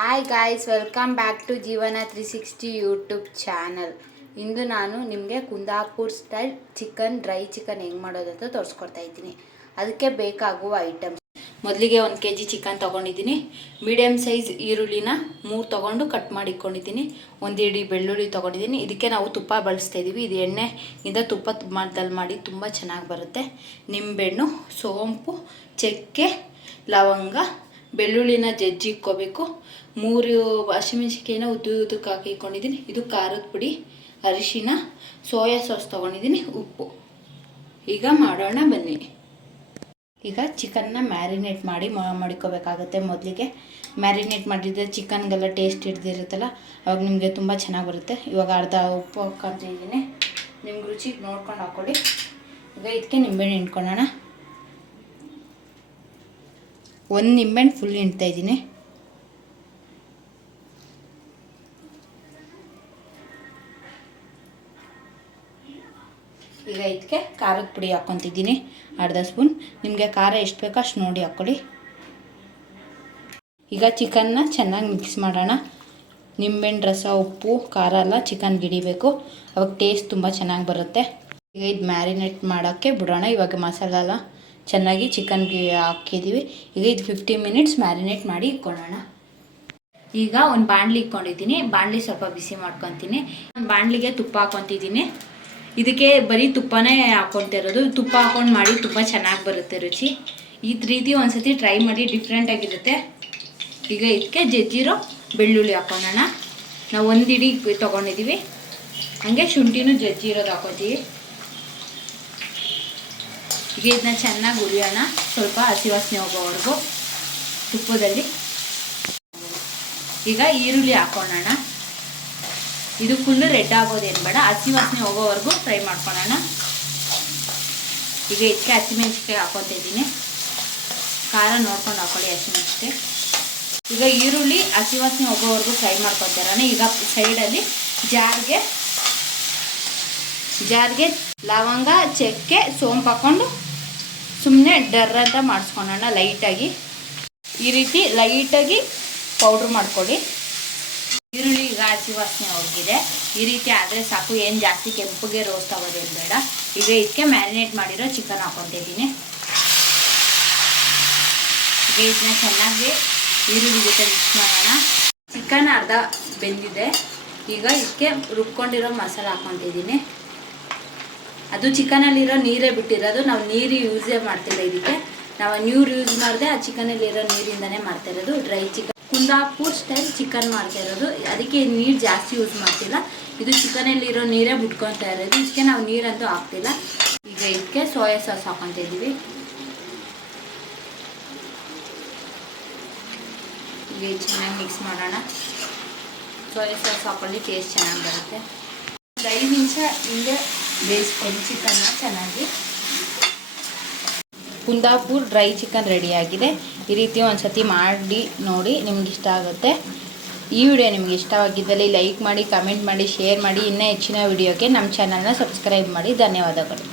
Hi guys, welcome back to Jeevana 360 YouTube channel. ಇಂದು ನಾನು ನಿಮಗೆ Kundapur style dry chicken ಹೆಂಗೆ ಮಾಡೋದು ಅಂತ ತೋರಿಸ್ಕೊಡ್ತಾ ಇದ್ದೀನಿ. ಅದಕ್ಕೆ ಬೇಕಾಗುವ ಐಟಮ್ಸ್: ಮೊದಲಿಗೆ 1 kg ಚಿಕನ್ ತೊಗೊಂಡಿದ್ದೀನಿ. ಮೀಡಿಯಮ್ ಸೈಜ್ ಈರುಳ್ಳಿನ 3 ತೊಗೊಂಡು ಕಟ್ ಮಾಡಿ ಇಟ್ಕೊಂಡಿದ್ದೀನಿ. 1 ಇಡೀ ಬೆಳ್ಳುಳ್ಳಿ ತೊಗೊಂಡಿದ್ದೀನಿ. ಇದಕ್ಕೆ ನಾವು ತುಪ್ಪ ಬಳಸ್ತಾ ಇದ್ದೀವಿ. ಇದು ಎಣ್ಣೆಯಿಂದ ತುಪ್ಪದಲ್ಲಿ ಮಾಡಿ ತುಂಬ ಚೆನ್ನಾಗಿ ಬರುತ್ತೆ. ನಿಂಬೆಹಣ್ಣು, ಸೋಂಪು, ಚಕ್ಕೆ, ಲವಂಗ, ಬೆಳ್ಳುಳ್ಳಿನ ಜಜ್ಜಿ ಇಟ್ಕೋಬೇಕು. 3 ಹಸಿಮೆಣಸಿನ್ಕಾಯಿನ ಉದ್ದಕ್ಕೆ ಹಾಕಿ ಇಟ್ಕೊಂಡಿದ್ದೀನಿ. ಇದು ಖಾರದ ಪುಡಿ, ಅರಿಶಿನ, ಸೋಯಾ ಸಾಸ್ ತೊಗೊಂಡಿದ್ದೀನಿ, ಉಪ್ಪು. ಈಗ ಮಾಡೋಣ ಬನ್ನಿ. ಈಗ ಚಿಕನ್ನ ಮ್ಯಾರಿನೇಟ್ ಮಾಡಿ ಮಾಡಿಕೋಬೇಕಾಗುತ್ತೆ. ಮೊದಲಿಗೆ ಮ್ಯಾರಿನೇಟ್ ಮಾಡಿದ್ರೆ ಚಿಕನ್ಗೆಲ್ಲ ಟೇಸ್ಟ್ ಹಿಡ್ದಿರುತ್ತಲ್ಲ, ಅವಾಗ ನಿಮಗೆ ತುಂಬ ಚೆನ್ನಾಗಿ ಬರುತ್ತೆ. ಇವಾಗ ಅರ್ಧ ಉಪ್ಪು ಹಾಕ್ಕೊತಿದ್ದೀನಿ. ನಿಮ್ಗೆ ರುಚಿಗೆ ನೋಡ್ಕೊಂಡು ಹಾಕ್ಕೊಳ್ಳಿ. ಈಗ ಇದಕ್ಕೆ ನಿಂಬೆಹಣ್ಣು ಹಿಂಡ್ಕೊಳ್ಳೋಣ. 1 ನಿಂಬೆಹಣ್ಣು ಫುಲ್ ಹಿಂಡ್ತಾಯಿದ್ದೀನಿ. ಈಗ ಇದಕ್ಕೆ ಖಾರದ ಪುಡಿ ಹಾಕ್ಕೊತಿದ್ದೀನಿ, ಅರ್ಧ ಸ್ಪೂನ್. ನಿಮಗೆ ಖಾರ ಎಷ್ಟು ಬೇಕೋ ಅಷ್ಟು ನೋಡಿ ಹಾಕ್ಕೊಳ್ಳಿ. ಈಗ ಚಿಕನ್ನ ಚೆನ್ನಾಗಿ ಮಿಕ್ಸ್ ಮಾಡೋಣ. ನಿಂಬೆಹಣ್ಣು ರಸ, ಉಪ್ಪು, ಖಾರ ಎಲ್ಲ ಚಿಕನ್ಗೆ ಹಿಡಿಬೇಕು, ಅವಾಗ ಟೇಸ್ಟ್ ತುಂಬ ಚೆನ್ನಾಗಿ ಬರುತ್ತೆ. ಈಗ ಇದು ಮ್ಯಾರಿನೇಟ್ ಮಾಡೋಕ್ಕೆ ಬಿಡೋಣ. ಇವಾಗ ಮಸಾಲ ಎಲ್ಲ ಚೆನ್ನಾಗಿ ಚಿಕನ್ಗೆ ಹಾಕಿದ್ದೀವಿ. ಈಗ ಇದು 15 ಮಿನಿಟ್ಸ್ ಮ್ಯಾರಿನೇಟ್ ಮಾಡಿ ಇಟ್ಕೊಳ್ಳೋಣ. ಈಗ ಒಂದು ಬಾಣಲಿ ಇಟ್ಕೊಂಡಿದ್ದೀನಿ. ಬಾಣಲಿ ಸ್ವಲ್ಪ ಬಿಸಿ ಮಾಡ್ಕೊತೀನಿ. ಒಂದು ಬಾಣಲಿಗೆ ತುಪ್ಪ ಹಾಕ್ಕೊತಿದ್ದೀನಿ. ಇದಕ್ಕೆ ಬರೀ ತುಪ್ಪನೇ ಹಾಕ್ಕೊತಿರೋದು. ತುಪ್ಪ ಹಾಕ್ಕೊಂಡು ಮಾಡಿ ತುಂಬ ಚೆನ್ನಾಗಿ ಬರುತ್ತೆ ರುಚಿ. ಈ ರೀತಿ ಒಂದ್ಸತಿ ಟ್ರೈ ಮಾಡಿ, ಡಿಫ್ರೆಂಟಾಗಿರುತ್ತೆ. ಈಗ ಇದಕ್ಕೆ ಜಜ್ಜಿರೋ ಬೆಳ್ಳುಳ್ಳಿ ಹಾಕ್ಕೊಳ್ಳೋಣ. ನಾವು 1 ಇಡೀ ತೊಗೊಂಡಿದ್ದೀವಿ. ಹಾಗೆ ಶುಂಠಿನೂ ಜಜ್ಜಿರೋದು ಹಾಕ್ಕೊತೀವಿ. ಈಗ ಇದನ್ನ ಚೆನ್ನಾಗಿ ಹುರಿಯೋಣ, ಸ್ವಲ್ಪ ಹಸಿ ವಾಸನೆ ಹೋಗೋವರೆಗೂ ತುಪ್ಪದಲ್ಲಿ. ಈಗ ಈರುಳ್ಳಿ ಹಾಕ್ಕೊಳ್ಳೋಣ. ಇದು ಫುಲ್ಲು ರೆಡ್ ಆಗೋದೇನು ಬೇಡ, ಹಸಿ ವಾಸನೆ ಹೋಗೋವರೆಗೂ ಫ್ರೈ ಮಾಡ್ಕೊಳ್ಳೋಣ. ಈಗ ಇದಕ್ಕೆ ಹಸಿಮೆಣಸಿನ್ಕಾಯಿ ಹಾಕ್ಕೊತಿದ್ದೀನಿ. ಖಾರ ನೋಡ್ಕೊಂಡು ಹಾಕ್ಕೊಳ್ಳಿ ಹಸಿಮೆಣಸಿನ್ಕಾಯಿ. ಈಗ ಈರುಳ್ಳಿ ಹಸಿ ವಾಸನೆ ಹೋಗೋವರೆಗೂ ಫ್ರೈ ಮಾಡ್ಕೊತಿರೋಣ. ಈಗ ಸೈಡಲ್ಲಿ ಜಾರ್ಗೆ ಲವಂಗ, ಚಕ್ಕೆ, ಸೋಂಪು ಹಾಕ್ಕೊಂಡು ಸುಮ್ಮನೆ ಡರ್ ಅಂತ ಮಾಡಿಸ್ಕೊಳ್ಳೋಣ ಲೈಟಾಗಿ. ಈ ರೀತಿ ಲೈಟಾಗಿ ಪೌಡ್ರ್ ಮಾಡ್ಕೊಳ್ಳಿ. ಈರುಳ್ಳಿ ಈಗ ಹಸಿ ವಾಸನೆ ಹೋಗಿದೆ. ಈ ರೀತಿ ಆದರೆ ಸಾಕು, ಏನು ಜಾಸ್ತಿ ಕೆಂಪುಗೆ ರೋಸ್ಟ್ ಆಗೋದೇನು ಬೇಡ. ಈಗ ಇದಕ್ಕೆ ಮ್ಯಾರಿನೇಟ್ ಮಾಡಿರೋ ಚಿಕನ್ ಹಾಕ್ಕೊತಿದ್ದೀನಿ. ಈಗ ಇದನ್ನ ಚೆನ್ನಾಗಿ ಈರುಳ್ಳಿ ಜೊತೆ ಮಿಕ್ಸ್ ಮಾಡೋಣ. ಚಿಕನ್ ಅರ್ಧ ಬೆಂದಿದೆ. ಈಗ ಇದಕ್ಕೆ ರುಬ್ಕೊಂಡಿರೋ ಮಸಾಲ ಹಾಕ್ಕೊತಿದ್ದೀನಿ. ಅದು ಚಿಕನಲ್ಲಿರೋ ನೀರೇ ಬಿಟ್ಟಿರೋದು, ನಾವು ನೀರು ಯೂಸೇ ಮಾಡ್ತಿಲ್ಲ. ಇದಕ್ಕೆ ನಾವು ನೀರು ಯೂಸ್ ಮಾಡಿದೆ, ಆ ಚಿಕನಲ್ಲಿರೋ ನೀರಿಂದನೇ ಮಾಡ್ತಾಯಿರೋದು. Dry chicken, Kundapur style chicken ಮಾಡ್ತಾಯಿರೋದು. ಅದಕ್ಕೆ ನೀರು ಜಾಸ್ತಿ ಯೂಸ್ ಮಾಡ್ತಿಲ್ಲ. ಇದು ಚಿಕನಲ್ಲಿರೋ ನೀರೇ ಬಿಟ್ಕೊತಾ ಇರೋದು. ಇದಕ್ಕೆ ನಾವು ನೀರಂತೂ ಹಾಕ್ತಿಲ್ಲ. ಈಗ ಇದಕ್ಕೆ ಸೋಯಾ ಸಾಸ್ ಹಾಕ್ಕೊತಾ ಇದ್ದೀವಿ. ಈಗ ಚೆನ್ನಾಗಿ ಮಿಕ್ಸ್ ಮಾಡೋಣ. ಸೋಯಾ ಸಾಸ್ ಹಾಕೊಳ್ಳಿ, ಟೇಸ್ಟ್ ಚೆನ್ನಾಗಿ ಬರುತ್ತೆ. 5 ನಿಮಿಷ ಹಿಂಗೆ ಬೇಯಿಸ್ಕೊಂಡು ಚಿಕನ್ನ ಚೆನ್ನಾಗಿ. ಕುಂದಾಪುರ್ ಡ್ರೈ ಚಿಕನ್ ರೆಡಿಯಾಗಿದೆ. ಈ ರೀತಿ ಒಂದು ಸತಿ ಮಾಡಿ ನೋಡಿ, ನಿಮ್ಗೆ ಇಷ್ಟ ಆಗುತ್ತೆ. ಈ ವಿಡಿಯೋ ನಿಮ್ಗೆ ಇಷ್ಟವಾಗಿದ್ದಲ್ಲಿ ಲೈಕ್ ಮಾಡಿ, ಕಮೆಂಟ್ ಮಾಡಿ, ಶೇರ್ ಮಾಡಿ. ಇನ್ನೂ ಹೆಚ್ಚಿನ ವಿಡಿಯೋಗೆ ನಮ್ಮ ಚಾನಲ್ನ ಸಬ್ಸ್ಕ್ರೈಬ್ ಮಾಡಿ. ಧನ್ಯವಾದಗಳು.